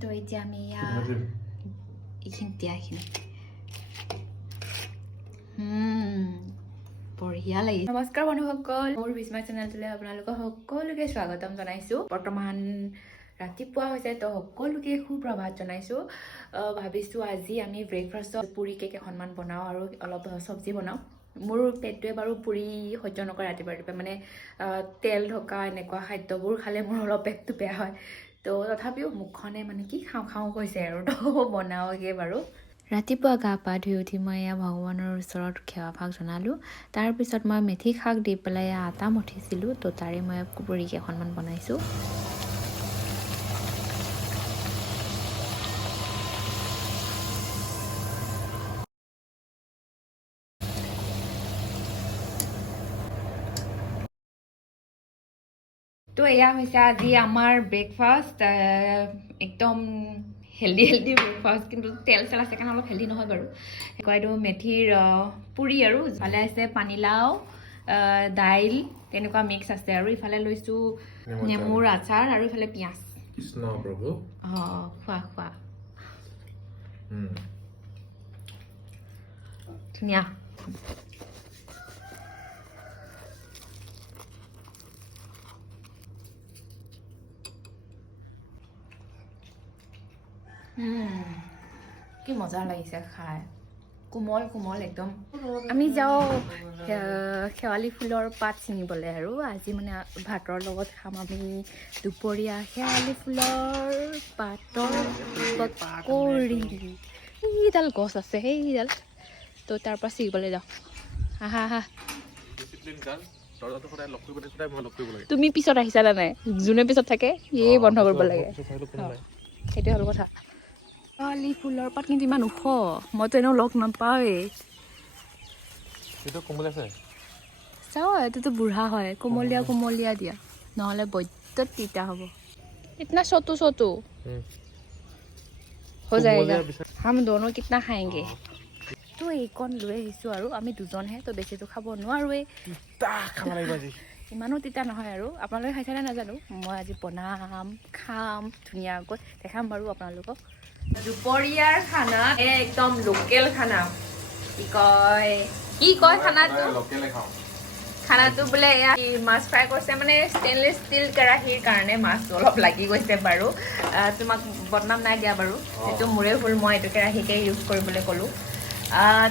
তো এতিয়া আমি এইখিনি বঢ়িয়া লাগিছে নমস্কাৰ বন্ধুসকল মোৰ বিস্ময় চেনেলটোলৈ আপোনালোকক সকলোকে স্বাগতম জনাইছোঁ বৰ্তমান ৰাতিপুৱা হৈছে তো সকলোকে সুপ্ৰভাত জনাইছোঁ ভাবিছোঁ আজি আমি ব্ৰেকফাষ্টত পুৰি কেক এখনমান বনাওঁ আৰু অলপ চব্জি বনাওঁ মোৰ পেটটোৱে বাৰু পুৰি সহ্য নকৰে ৰাতিপুৱা মানে তেল থকা এনেকুৱা খাদ্যবোৰ খালে মোৰ অলপ পেটটো বেয়া হয় তো তথাপিও মুখখনে মানে কি খাওঁ কৈছে আৰু তো বনাওঁগৈ বাৰু ৰাতিপুৱা গা পা ধুই উঠি মই এয়া ভগৱানৰ ওচৰত সেৱা ভাগ জনালোঁ তাৰপিছত মই মেথি শাক দি পেলাই আটা মঠিছিলোঁ তো তাৰে মই পুৰি কেইখনমান বনাইছোঁ তো এয়া হৈছে আজি আমাৰ ব্ৰেকফাষ্ট একদম হেল্ডি ব্ৰেকফাষ্ট কিন্তু তেল চেল আছে কাৰণে অলপ হেল্ডি নহয় বাৰু এইটো মেথিৰ পুৰি আৰু ইফালে আছে পানীলাও দাইল তেনেকুৱা মিক্স আছে আৰু ইফালে লৈছোঁ নেমুৰ আচাৰ আৰু ইফালে পিঁয়াজ কৃষ্ণ প্ৰভু খোৱা ধুনীয়া কি মজা লাগিছে খাই কোমল একদম আমি যাওঁ শেৱালি ফুলৰ পাত ছিঙিবলৈ আৰু আজি মানে ভাতৰ লগত খাম আমি দুপৰীয়া শেৱালি ফুলৰ পাতৰ পকৰি সেইডাল গছ আছে সেইডাল তো তাৰ পৰা ছিঙিবলৈ যাওঁ আহা তুমি পিছত আহিছা নে নাই যোনে পিছত থাকে সিয়ে বন্ধ কৰিব লাগে সেইটোৱে হ'ল কথা শেৱালি ফুলৰ পাত কিন্তু ইমান ওখ মইতো এনেও লগ নাপাওঁৱেই চাওঁ এইটোতো বুঢ়া হয় কোমলীয়া দিয়া নহ'লে বৈদ্য তিতা হ'ব इतना छोटू हो जाएगा हम दोनों कितना खाएंगे তো এইকণ লৈ আহিছোঁ আৰু আমি দুজনহে তো বেছিটো খাব নোৱাৰোৱেই ইমানো তিতা নহয় আৰু আপোনালোকে খাইছেনে নাজানো মই আজি বনাম খাম ধুনীয়াকৈ দেখাম বাৰু আপোনালোকক দুপৰীয়াৰ খানা একদম লোকেল খানা কি কয় খানাটো বোলে এয়া মাছ ফ্ৰাই কৰিছে মানে ষ্টেইনলেছ ষ্টিল কেৰাহীৰ কাৰণে মাছটো অলপ লাগি গৈছে বাৰু তোমাক বদনাম নাই দিয়া বাৰু সেইটো মোৰে ভুল মই এইটো কেৰাহীকে ইউজ কৰিবলৈ ক'লোঁ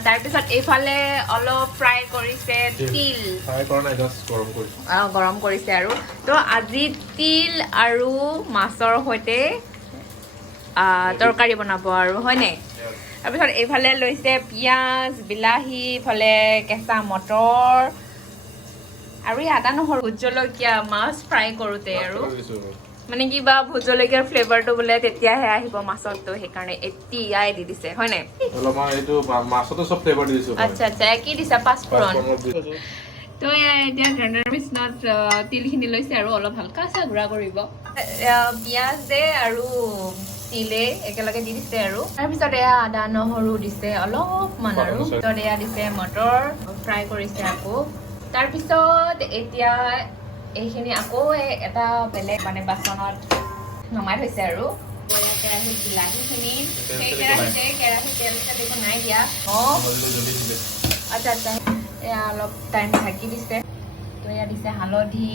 তাৰপিছত এইফালে অলপ ফ্ৰাই কৰিছে তিল গৰম কৰিছে আৰু তো আজি তিল আৰু মাছৰ সৈতে তৰকাৰী বনাব আৰু হয়নে তাৰপিছত এইফালে লৈছে পিঁয়াজ বিলাহী ইফালে কেঁচা মটৰ আৰু এই আদা নহৰু ভোট জলকীয়া মাছ ফ্ৰাই কৰোঁতে আৰু মানে কিবা ভোট জলকীয়াৰ ফ্লেভাৰটো বোলে তেতিয়াহে আহিব মাছতো সেইকাৰণে এতিয়াই দি দিছে হয়নে আচ্ছা কি দিছা পাঁচফোৰণ তো এতিয়া গ্ৰাইণ্ডাৰৰ নিচিনাত তিলখিনি লৈছে আৰু অলপ হালকা চা গুড়া কৰিব পিঁয়াজ দে আৰু তিলে একেলগে দি দিছে আৰু তাৰপিছত এয়া আদা নহৰু দিছে অলপমান আৰু তাৰপিছত এয়া দিছে মটৰ ফ্ৰাই কৰিছে আকৌ তাৰপিছত এতিয়া এইখিনি আকৌ এটা বেলেগ মানে বাচনত নমাই থৈছে আৰু কেৰাহীত বিলাহীখিনি সেই কেৰাহী তেল দিব নাই দিয়া আচ্ছা এয়া অলপ টাইম ঢাকি দিছে তো এয়া দিছে হালধি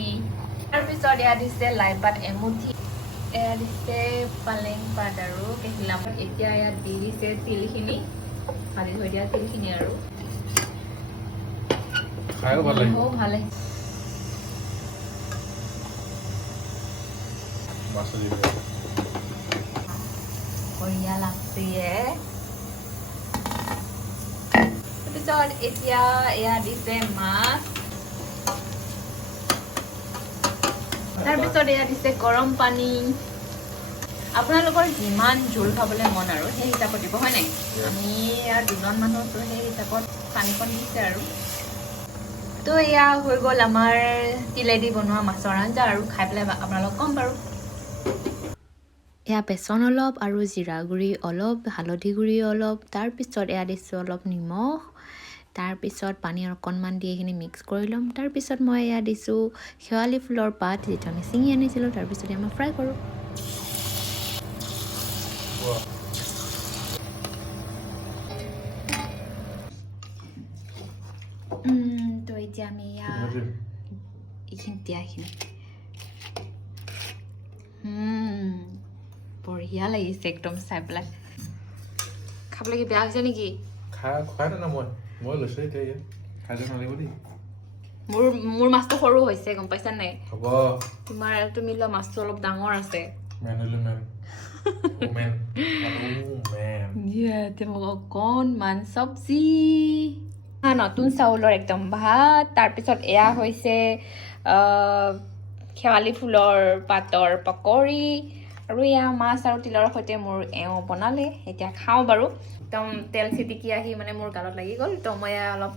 তাৰপিছত এয়া দিছে লাই পাত এমুঠি এয়া দিছে পালেং পাত আৰু কেঁহিলা পাত এতিয়া ইয়াত দি দিছে তিলখিনি ভাজি থৈ দিয়া তিলখিনি আৰু ভালে বঢ়িয়া লাগছে তাৰপিছত এতিয়া এয়া দিছে মাছ তাৰপিছত এয়া দিছে গৰম পানী আপোনালোকৰ যিমান জোল খাবলৈ মন আৰু সেই হিচাপত দিব হয় নাই আমি দুজন মানুহ তো সেই হিচাপত পানীকণ দিছে আৰু তো এয়া হৈ গ'ল আমাৰ তিলেদি বনোৱা মাছৰ আঞ্জা আৰু খাই পেলাই আপোনালোকক ক'ম বাৰু এয়া বেচন অলপ আৰু জিৰা গুড়ি অলপ হালধি গুড়ি অলপ তাৰপিছত এয়া দিছোঁ অলপ নিমখ তাৰপিছত পানী অকণমান দি এইখিনি মিক্স কৰি ল'ম তাৰপিছত মই এয়া দিছোঁ শেৱালি ফুলৰ পাত যিটো আমি ছিঙি আনিছিলোঁ তাৰপিছত মই ফ্ৰাই কৰোঁ তো এতিয়া আমি এইখিনি দিয়া এইখিনি বঢ়িয়া লাগিছে একদম চাই পেলাই খাবলৈ কি বেয়া হৈছে নেকি খোৱাই না মই লৈছোঁ এতিয়া খাই যাব নালাগিব দেই মোৰ মাছটো সৰু হৈছে গম পাইছা নাই হ'ব তুমি লোৱা মাছটো অলপ ডাঙৰ আছে মোক অকণমান চব্জি নতুন চাউলৰ একদম ভাত তাৰপিছত এয়া হৈছে শেৱালি ফুলৰ পাতৰ পকৰি আৰু এয়া মাছ আৰু তিলৰ সৈতে মোৰ এওঁ বনালে এতিয়া খাওঁ বাৰু একদম তেল চিটিকি আহি মানে মোৰ গালত লাগি গ'ল তো মই অলপ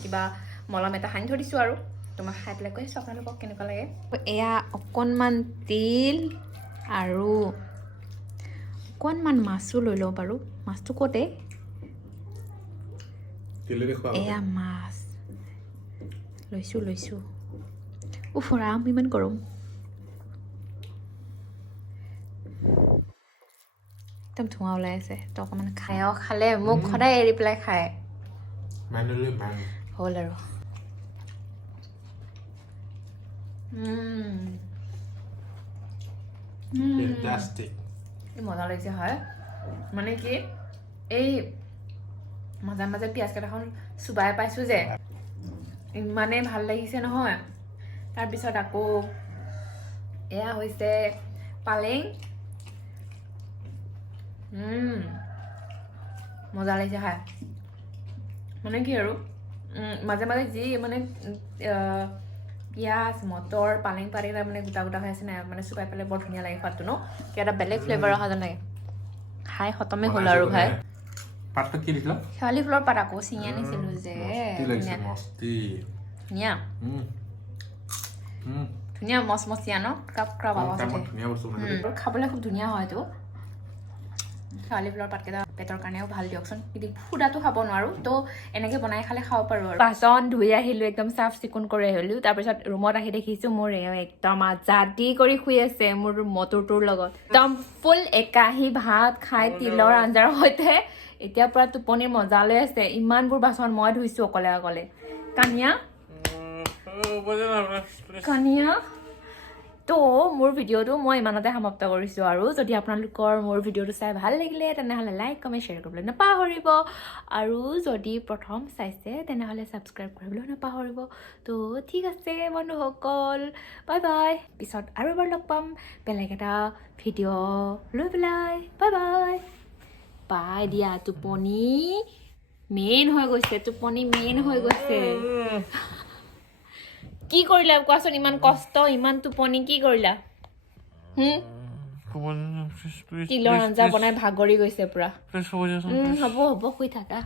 কিবা মলম এটা সানি থৈ দিছোঁ আৰু তোমাক খাই পেলাই কৈছোঁ আপোনালোকক কেনেকুৱা লাগে এয়া অকণমান তেল আৰু অকণমান মাছো লৈ লওঁ বাৰু মাছটো ক'তে এয়া মাছ লৈছোঁ উফৰাম ইমান গৰম একদম ধোঁৱা ওলাই আছে তো অকণমান খালে মোক সদায় এৰি পেলাই খায় হ'ল আৰু মজা লাগিছে হয় মানে কি এই মাজে মাজে পিঁয়াজ কেইটাখন চুবাই পাইছোঁ যে ইমানেই ভাল লাগিছে নহয় তাৰপিছত আকৌ এয়া হৈছে পালেং মজা লাগিছে খাই মানে কি আৰু মাজে মাজে যি মানে পিঁয়াজ মটৰ পালেং পাতি মানে গোটা গোটা হৈ আছে নাই মানে চুবাই পেলাই বৰ ধুনীয়া লাগে খোৱাটো ন কিবা এটা বেলেগ ফ্লেভাৰ অহা যেন লাগে খাই খতমেই হ'ল আৰু ভাই শেৱালি ফুলৰ পাত আকৌ ছিঙি আনিছিলোঁ যে ধুনীয়া ধুনীয়া মচমচীয়া ন ক্ৰাব আৱাজ খাবলৈ খুব ধুনীয়া হয়তো শেৱালি ফুলৰ পাতকেইটা পেটৰ কাৰণেও ভাল দিয়কচোন কিন্তু সুদাটো খাব নোৱাৰোঁ তো এনেকৈ বনাই খালে খাব পাৰোঁ আৰু বাচন ধুই আহিলোঁ একদম চাফ চিকুণ কৰি আহিলোঁ তাৰপিছত ৰুমত আহি দেখিছোঁ মোৰ একদম আজাদি কৰি শুই আছে মোৰ মটৰটোৰ লগত একদম ফুল একাহী ভাত খাই তিলৰ আঞ্জাৰ সৈতে এতিয়া পুৰা টোপনিৰ মজা লৈ আছে ইমানবোৰ বাচন মই ধুইছোঁ অকলে কানিয়া তো মোৰ ভিডিঅ'টো মই ইমানতে সমাপ্ত কৰিছোঁ আৰু যদি আপোনালোকৰ মোৰ ভিডিঅ'টো চাই ভাল লাগিলে তেনেহ'লে লাইক কমেণ্ট শ্বেয়াৰ কৰিবলৈ নাপাহৰিব আৰু যদি প্ৰথম চাইছে তেনেহ'লে ছাবস্ক্ৰাইব কৰিবলৈ নাপাহৰিব তো ঠিক আছে বন্ধুসকল বাই বাই পিছত আৰু এবাৰ লগ পাম বেলেগ এটা ভিডিঅ' লৈ পেলাই বাই বাই বাই দিয়া টোপনি মেইন হৈ গৈছে কি কৰিলা কোৱাচোন ইমান কষ্ট ইমান টোপনি কি কৰিলা তিলৰ আঞ্জা বনাই ভাগৰি গৈছে পুৰা হ'ব শুই থাকা